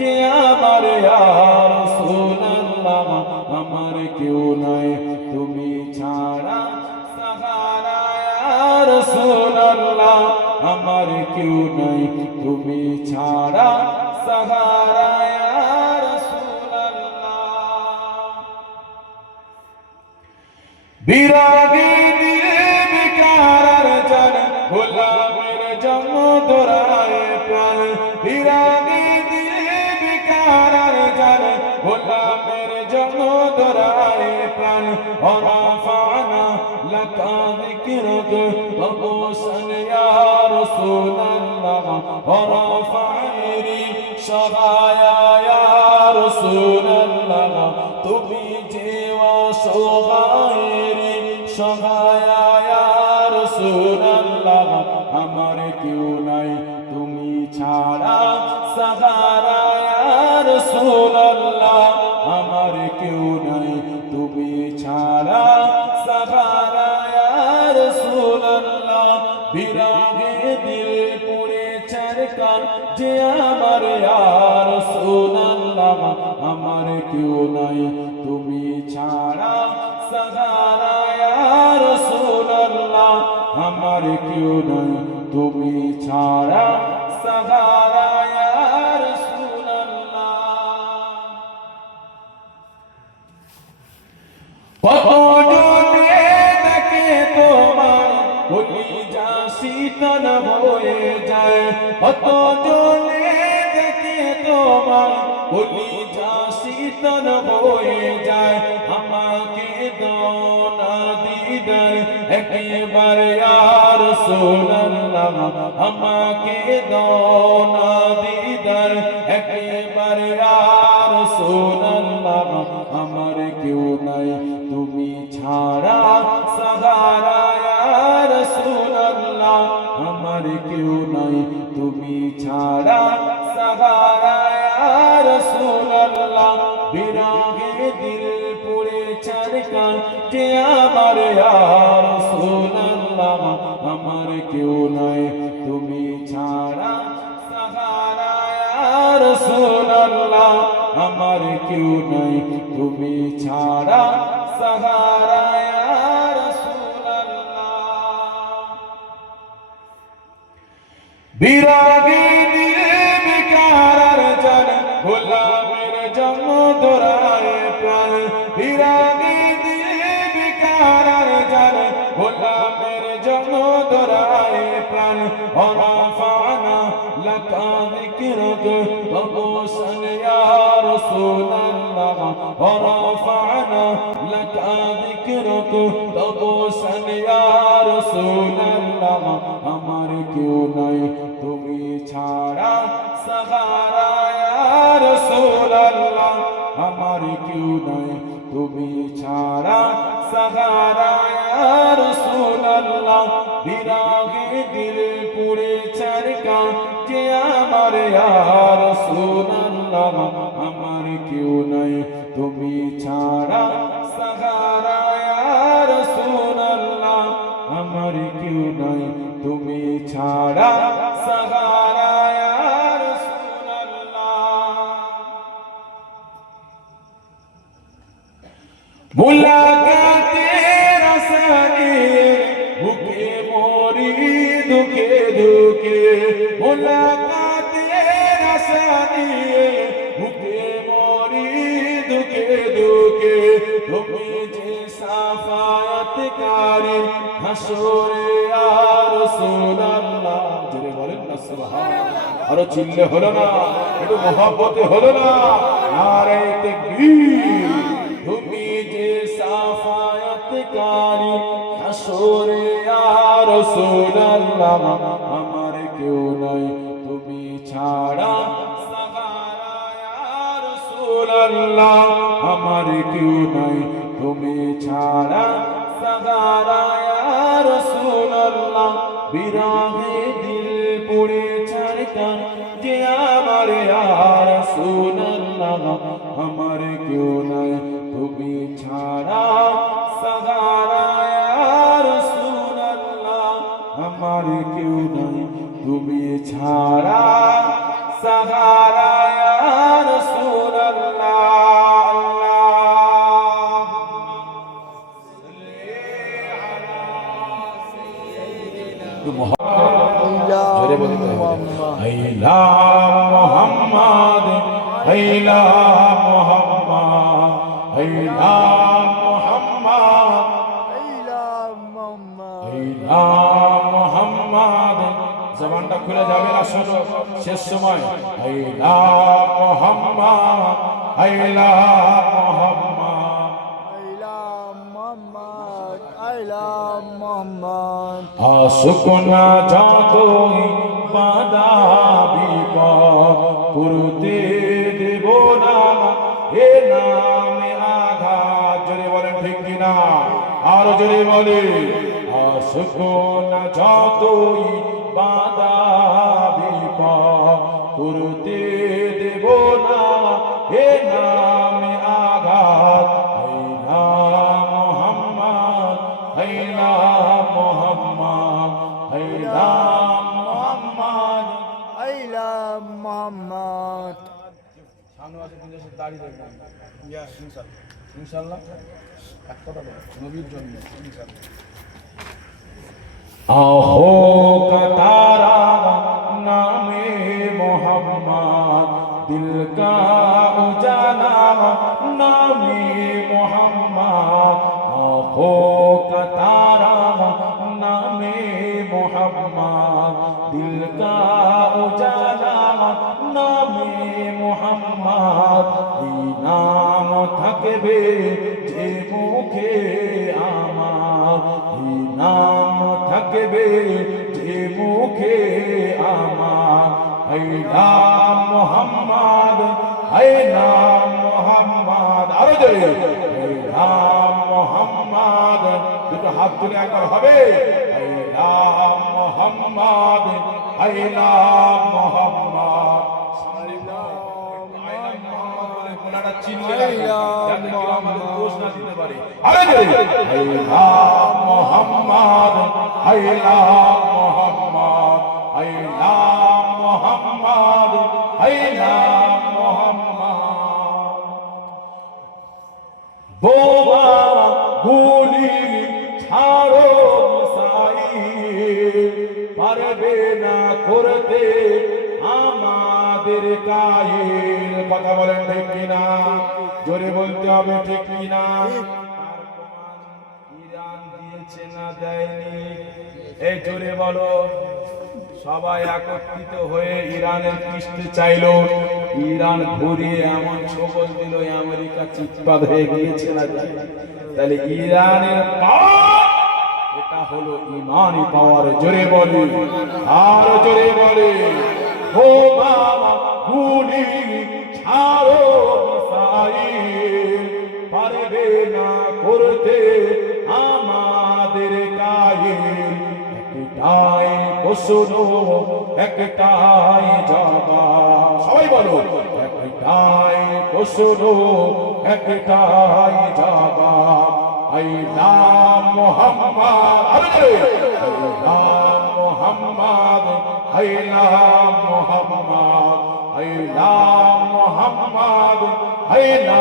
যে আমার ইয়া রাসূলুল্লাহ আমার কেউ নাই তুমি ছাড়া সাহারা ইয়া রাসূলুল্লাহ আমার কেউ নাই তুমি ছাড়া সাহারা ইয়া রাসূলুল্লাহ বিরাগী দিলে বিকার জান গোলামের জন্ম দোরায় প্রাণ বিরাগী দিলে বিকার জান গোলামের জন্ম দোরায় প্রাণ ওরাফানা লাকা যিকরুক কবুসন ইয়া রাসূলুল্লাহ ওরাফানি সহায়া ইয়া রাসূলুল্লাহ তুমি যে অসহায় সহায়া ইয়া রাসূলুল্লাহ আমার কেউ নাই তুমি ছাড়া সাহারা ইয়া রাসূলুল্লাহ আমার কেউ নাই তুমি ছাড়া সাহারা ইয়া রাসূলুল্লাহ বিরাগে দিল পুড়ে চারকান যে আমার ইয়া রাসূলুল্লাহ আমার কেউ নাই তুমি ছাড়া সাহারা ইয়া রাসূলুল্লাহ আমার কেউ নাই তুমি ছাড়া সাহারা ইয়া রাসূলুল্লাহ কত জনে দেখে তোমার কলিজা শীতল হয়ে যায় কত জনে দেখে তোমার কলিজা শীতল হয়ে যায় আমাকে দোনা দিদার একবার ইয়া রাসূলুল্লাহ আমাকে দোনা দিদার একবার ইয়া রাসূলুল্লাহ আমার কেউ নাই তুমি ছাড়া সাহারা ইয়া রাসূলুল্লাহ আমার কেউ নাই তুমি ছাড়া সাহারা ইয়া রাসূলুল্লাহ বিরাগে দিল পুড়ে চারকান যে আমার ইয়া রাসূলুল্লাহ আমার কেউ নাই তুমি ছাড়া সাহারা ইয়া রাসূলুল্লাহ আমার কেউ নাই তুমি ছাড়া সাহারা ইয়া রাসূলুল্লাহ বিরাগী দিলে বিকার জান গোলামের জন্ম দোরায় প্রাণ বিরাগী দিলে বিকার জান গোলামের জন্ম দোরায় প্রাণ ওরাফানা লাকা যিকরুক কবুসন ইয়া রাসূলুল্লাহ ওরাফানা লাকা যিকরুক কবুসন ইয়া রাসূলুল্লাহ আমার কেউ নাই তুমি ছাড়া সাহারা ইয়া রাসূলুল্লাহ আমার কেউ নাই তুমি ছাড়া সাহারা ইয়া রাসূলুল্লাহ বিরাগে দিল পুড়ে চারকান যে আমার ইয়া রাসূলুল্লাহ আমার কেউ নাই তুমি ছাড়া সাহারা ইয়া রাসূলুল্লাহ আমার কেউ নাই তুমি ছাড়া সাহারা ইয়া রাসূলুল্লাহ মুলাকাতের আশায় বুকে মরি দুঃখে দুঃখে মুলাকাতের আশায় বুকে মরি দুঃখে দুঃখে তুমি যে সাফায়াতকারী হাসরে ইয়া রাসূলুল্লাহ জোরে বলেন না সুবহানাল্লাহ আরো চিল্লে হলো না একটু মহব্বতে হলো না নারে তাকবীর তুমি যে সাফায়াতকারী হাসরে ইয়া রাসূলুল্লাহ আমার কেউ নাই তুমি ছাড়া সাহারা ইয়া রাসূলুল্লাহ আমার কেউ নাই তুমি ছাড়া সাহারা ইয়া রাসূলুল্লাহ বিরাগে দিল পুড়ে চারকান যে আমার ইয়া রাসূলুল্লাহ আমার কেউ নাই তুমি ছাড়া সাহারা ইয়া রাসূলুল্লাহ আমার কেউ নাই তুমি ছাড়া সাহারা ইয়া রাসূলাল্লাহ জোরে বলতে হবে আইলা মুহাম্মদ আইলা মুহাম্মদ আইলা মুহাম্মদ আইলা মুহাম্মদ জবানটা খুলে যাবে না শুনো শেষ সময় আইলা মুহাম্মদ আইলা মুহাম্মদ আসুকনা যতই বাধা বিপদ করতে দেব না এ নামে আঘাত জোরে বলেন ঠিক কিনা আরো জোরে বলে আসুকনা যতই বাধা বিপদ করতে দেব না এ নামে আঘাত আইলা মুহাম্মদ আইলা মুহাম্মদ আইলা মুহাম্মদ সামনে আছে বিদেশে দাঁড়িয়ে রাখবেন ইয়া ইনশাআল্লাহ এক কথা বলো নবীর জন্য ইনশাআল্লাহ আহো কতারা নামে মুহাম্মদ দিল কা উজালা নামে মুহাম্মদ আহো কতারা নামে মুহাম্মদ দিল কা উজালা নামে মুহাম্মদ এই নাম থাকবে যে মুখে আমার এই নাম থাকবে যে মুখে আমার আইলা মুহাম্মদ আইলা মুহাম্মদ আরো জোরে আইলা মুহাম্মদ দুটো হাত তুলে একবার হবে আইলা মুহাম্মদ আইলা মুহাম্মদ কোনটা চিনতে লাগবে যাতে কেউ আমাদের দোষ না দিতে পারে আরে জোরে আইলা মুহাম্মদ আইলা মুহাম্মদ আইলা মুহাম্মদ আইলা মুহাম্মদ বোমা গুলি ছাড়ো মিসাইল পারবে না করতে আমাদের কায়ের কথা বলেন ঠিক কিনা জোরে বলতে হবে ঠিক কিনা ইরান দিয়েছে না দেয়নি এই জোরে বলো সবাই একত্রিত হয়ে ইরানের পৃষ্ঠে চাইলো ইরান ঘুরিয়ে এমন ছবল দিল আমেরিকা চিৎপাত হয়ে গিয়েছে না তাহলে ইরানের পাওয়ার এটা হলো ইমানি পাওয়ার জোরে বলি আর জোরে বলে ও বাবা গুলি ছাড়ো মিসাইল পারবে না করতে আমাদের কায়ের একটাই প্রশ্ন একটাই জবাব সবাই বলো একটাই প্রশ্ন একটাই জবাব আইলা মুহাম্মদ আইলা মুহাম্মদ আইলা মুহাম্মদ আইলা মুহাম্মদ আইলা